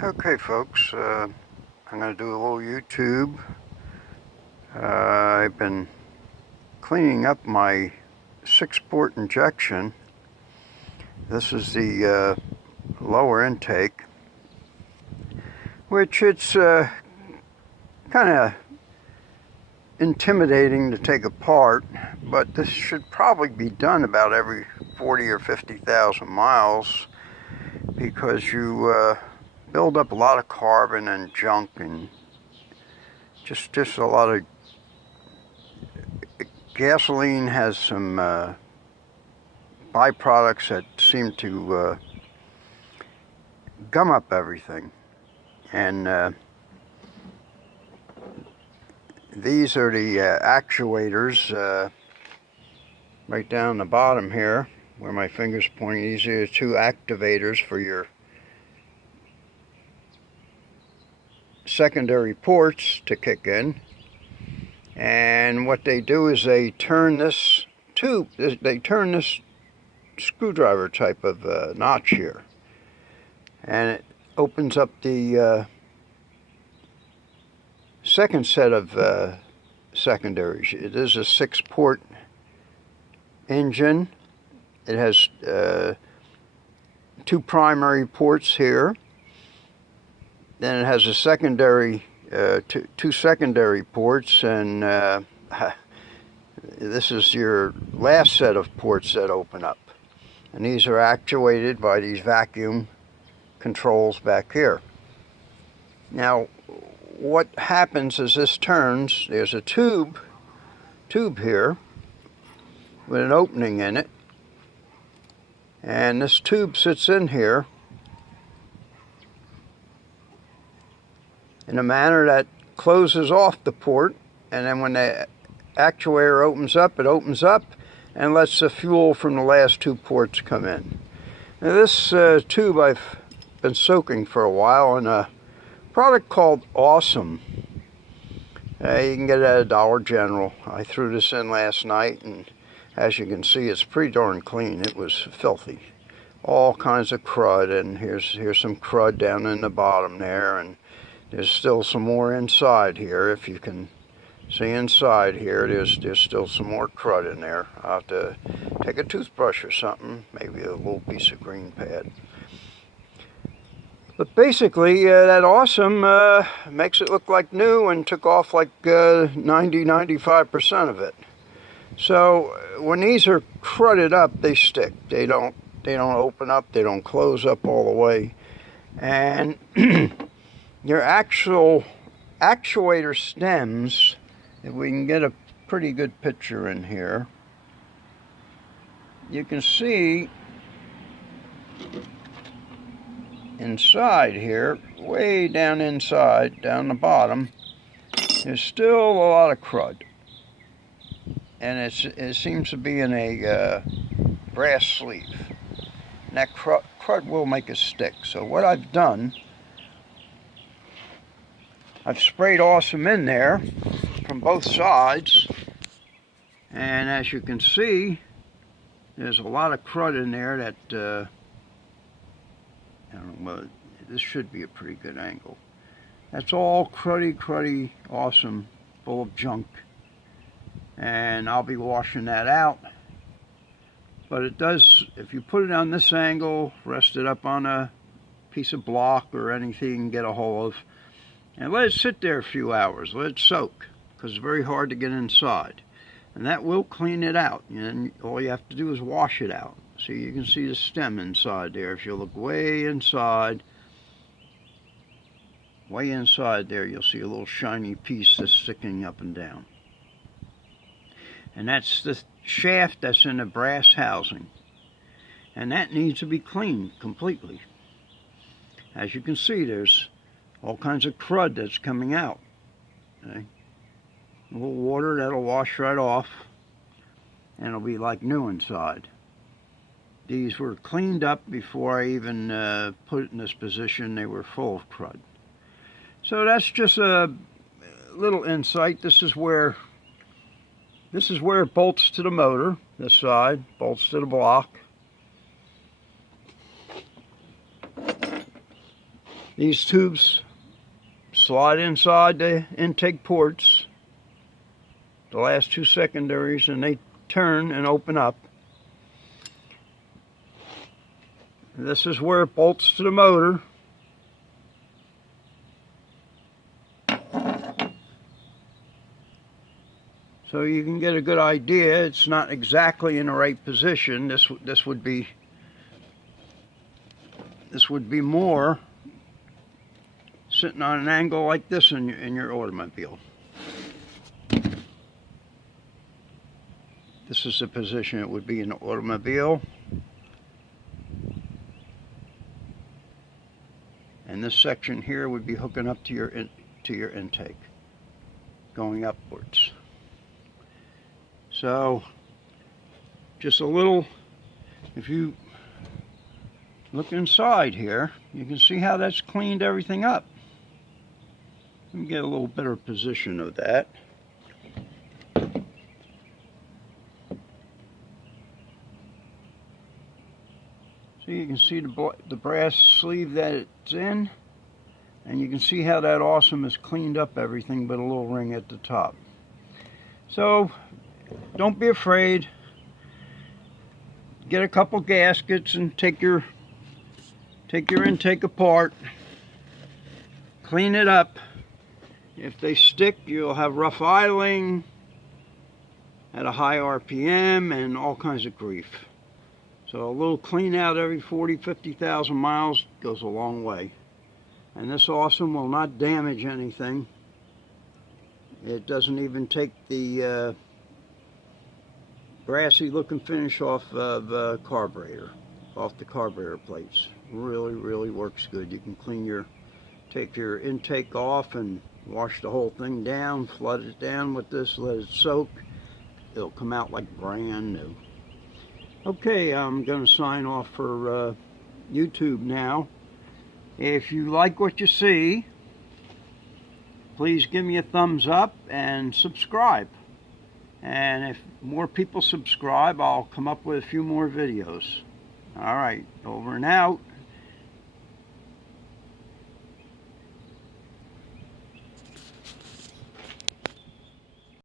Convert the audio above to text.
Okay, folks, I'm going to do a little YouTube. I've been cleaning up my 6-port injection. This is the lower intake, which it's kind of intimidating to take apart, but this should probably be done about every 40 or 50,000 miles because you build up a lot of carbon and junk and just a lot of gasoline has some byproducts that seem to gum up everything, and these are the actuators right down the bottom here where my finger's pointing. These are the 2 activators for your secondary ports to kick in, and what they do is they turn this tube, they turn this screwdriver type of notch here, and it opens up the second set of secondaries. It is a 6-port engine. It has 2 primary ports here. Then it has a secondary, two secondary ports, and this is your last set of ports that open up. And these are actuated by these vacuum controls back here. Now, what happens as this turns, there's a tube here with an opening in it, and this tube sits in here in a manner that closes off the port, and then when the actuator opens up, it opens up and lets the fuel from the last 2 ports come in. Now this tube I've been soaking for a while in a product called Awesome. You can get it at Dollar General. I threw this in last night, and as you can see, it's pretty darn clean. It was filthy. All kinds of crud, and here's some crud down in the bottom there, and there's still some more inside here. If you can see inside here, there's still some more crud in there. I'll have to take a toothbrush or something, maybe a little piece of green pad. But basically, that Awesome makes it look like new and took off like 90–95% of it. So when these are crudded up, they stick. They don't open up. They don't close up all the way. And your actual actuator stems, if we can get a pretty good picture in here, you can see inside here, way down inside, down the bottom, there's still a lot of crud. And it seems to be in a brass sleeve. And that crud will make it stick. So what I've done, I've sprayed Awesome in there from both sides, and as you can see, there's a lot of crud in there that, I don't know, well, this should be a pretty good angle. That's all cruddy Awesome, full of junk, and I'll be washing that out. But it does, if you put it on this angle, rest it up on a piece of block or anything you can get a hold of, and let it sit there a few hours. Let it soak, because it's very hard to get inside. And that will clean it out. And all you have to do is wash it out. So you can see the stem inside there. If you look way inside there, you'll see a little shiny piece that's sticking up and down. And that's the shaft that's in the brass housing. And that needs to be cleaned completely. As you can see, there's all kinds of crud that's coming out. Okay? A little water, that'll wash right off, and it'll be like new inside. These were cleaned up before I even put it in this position. They were full of crud. So that's just a little insight. This is where it bolts to the motor. This side bolts to the block. These tubes slide inside the intake ports, the last two secondaries, and they turn and open up. This is where it bolts to the motor. So you can get a good idea. It's not exactly in the right position. This would be more sitting on an angle like this in your automobile. This is the position it would be in the automobile. And this section here would be hooking up to your intake, going upwards. So, just a little, if you look inside here, you can see how that's cleaned everything up. Let me get a little better position of that. So you can see the brass sleeve that it's in, and you can see how that awesome has cleaned up everything but a little ring at the top. So, don't be afraid. Get a couple gaskets and take your intake apart. Clean it up. If they stick, you'll have rough idling at a high RPM and all kinds of grief. So a little clean out every 40,000-50,000 miles goes a long way. And this awesome will not damage anything. It doesn't even take the brassy looking finish off of the carburetor plates. Really, really works good. You can take your intake off and wash the whole thing down, flood it down with this, let it soak. It'll come out like brand new. Okay, I'm going to sign off for YouTube now. If you like what you see, please give me a thumbs up and subscribe. And if more people subscribe, I'll come up with a few more videos. All right, over and out.